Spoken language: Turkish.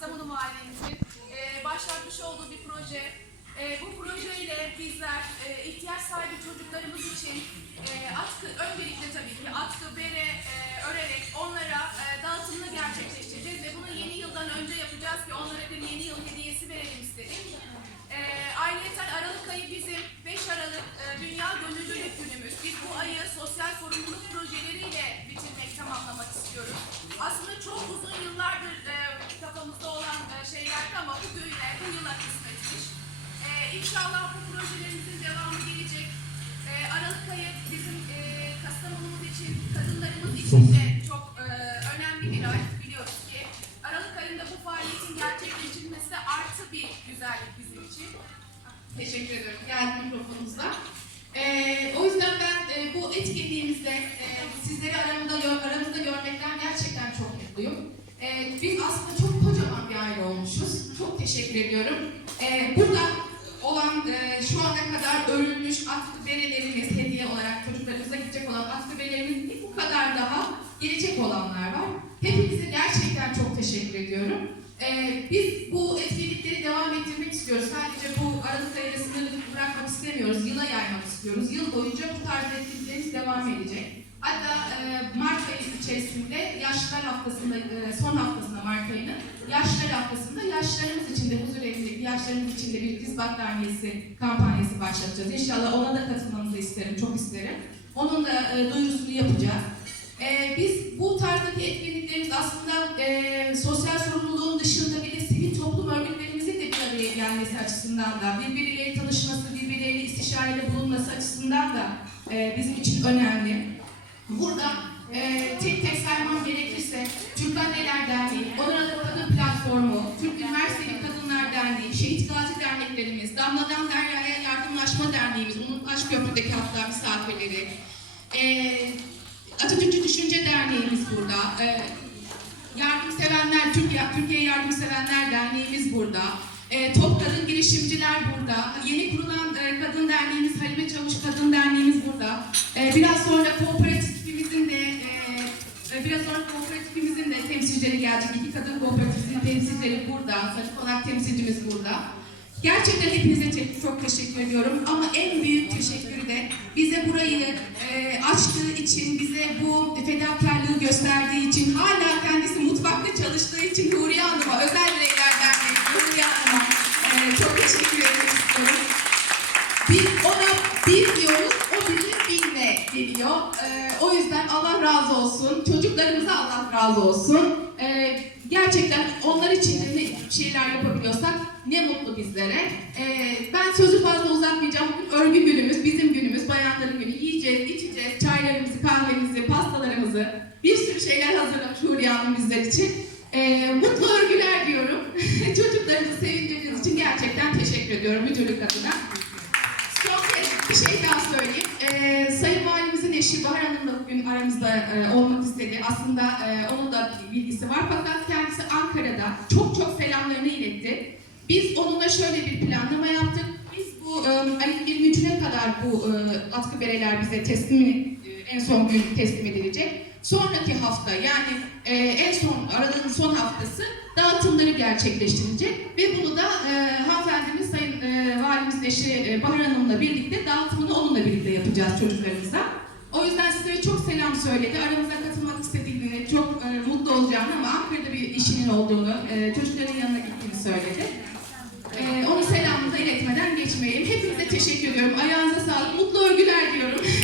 Kastamonu Mahallemizin e, başlatmış olduğu bir proje. E, bu projeyle bizler e, ihtiyaç sahibi çocuklarımız için e, atkı, öncelikle tabii ki atkı, bere e, örerek onlara e, dağıtımını gerçekleştireceğiz ve bunu yeni yıldan önce yapacağız ki onlara bir yeni yıl hediyesi verelim istedik. E, ayrıca Aralık ayı bizim 5 Aralık e, Dünya Gönüllülük Günümüz. Biz bu ayı sosyal sorumluluk projeleriyle bitirmek, tamamlamak istiyoruz. Aslında çok uzun yıllardır e, kafamızda olan e, şeylerdi ama bugüne, bu yıla kısmetmiş. E, inşallah bu projelerimizin devamı gelecek. E, Aralık ayı bizim e, Kastamonumuz için, kadınlarımız için de çok e, önemli bir ay biliyoruz ki. Aralık ayında bu faaliyetin gerçekleştirilmesi artı bir güzellik bizim için. Teşekkür ediyorum. Geldi mikrofonumuza. Ediyorum. Ee, burada olan e, şu ana kadar örülmüş atkı berelerimiz, hediye olarak çocuklarımıza gidecek olan atkı berelerimiz bu kadar daha gelecek olanlar var. Hepinize gerçekten çok teşekkür ediyorum. Ee, biz bu etkinlikleri devam ettirmek istiyoruz. Sadece bu Aralık ayıyla sınırlı bırakmak istemiyoruz. Yıla yaymak istiyoruz. Yıl boyunca bu tarz etkinliklerimiz devam edecek. Hatta e, Mart ayı içerisinde Yaşlılar Haftası'nda, e, son haftasında Mart ayının, Yaşlılar Haftası'nda yaşlarımız için de huzur evindeki yaşlarımız için de bir diz battaniyesi kampanyası başlatacağız. İnşallah ona da katılmanızı isterim, çok isterim. Onun da e, duyurusunu yapacağız. Ee, biz bu tarzdaki etkinliklerimiz aslında e, sosyal sorumluluğun dışında bir de sivil toplum örgütlerimizin de bir araya gelmesi açısından da, birbirleriyle tanışması, birbirleriyle istişarede bulunması açısından da e, bizim için önemli. Burada e, tek tek saymam gerekirse Türk Anneler Derneği, Onur Adı Kadın Platformu, Türk Üniversiteli Kadınlar Derneği, Şehit Gazi Derneklerimiz, Damladan Derya'ya Yardımlaşma Derneğimiz, Unutmaş Köprü'deki hatta misafirleri, e, Atatürkçü Düşünce Derneğimiz burada. Ee, yardımsevenler, Türkiye, Türkiye Yardımsevenler Derneğimiz burada. Ee, Top Kadın Girişimciler burada. Yeni kurulan e, Kadın Derneğimiz, Halime Çavuş Kadın Derneğimiz burada. Ee, biraz sonra kooperatifimizin de e, e, biraz sonra kooperatifimizin de temsilcileri kadın kooperatifinin temsilcileri burada. Sarı Konak temsilcimiz burada. Gerçekten hepinize çok teşekkür ediyorum ama en büyük teşekkürü de bize burayı e, açtığı için, bize bu fedakarlığı gösterdiği için, hala kendisi mutfakta çalıştığı için Huriye Hanım'a, Özel Bireyler Derneği Huriye Hanım'a e, çok teşekkür etmek istiyorum. Biz ona bir diyoruz, o bize binle geliyor. Ee, o yüzden Allah razı olsun. Çocuklarımıza Allah razı olsun. Ee, gerçekten onlar için de ne şeyler yapabiliyorsak ne mutlu bizlere. Ee, ben sözü fazla uzatmayacağım. Bugün örgü günümüz, bizim günümüz, bayanların günü. Yiyeceğiz, içeceğiz, çaylarımızı, kahvemizi, pastalarımızı, bir sürü şeyler hazırlamış Huriye Hanım bizler için. Ee, mutlu örgüler diyorum. Çocuklarınızı sevindirdiğiniz için gerçekten teşekkür ediyorum müdürlük adına. Son kez bir şey daha söyleyeyim. Ee, Sayın eşi Bahar Hanım da bugün aramızda e, olmak istedi. Aslında e, onun da bilgisi var fakat kendisi Ankara'da çok çok selamlarını iletti. Biz onunla şöyle bir planlama yaptık. Biz bu e, ayın 23'üne kadar bu e, atkı bereler bize teslim e, en son gün teslim edilecek. Sonraki hafta yani e, en son aradığın son haftası dağıtımları gerçekleştirilecek ve bunu da e, hanımefendimiz Sayın e, Valimizin eşi e, Bahar Hanım'la birlikte dağıtımını onunla birlikte yapacağız çocuklarımıza. O yüzden size çok selam söyledi. Aramıza katılmak istediğini, çok e, mutlu olacağını ama Ankara'da bir işinin olduğunu, e, çocukların yanına gittiğini söyledi. E, onun selamını da iletmeden geçmeyeyim. Hepinize teşekkür ediyorum. Ayağınıza sağlık. Mutlu örgüler diyorum.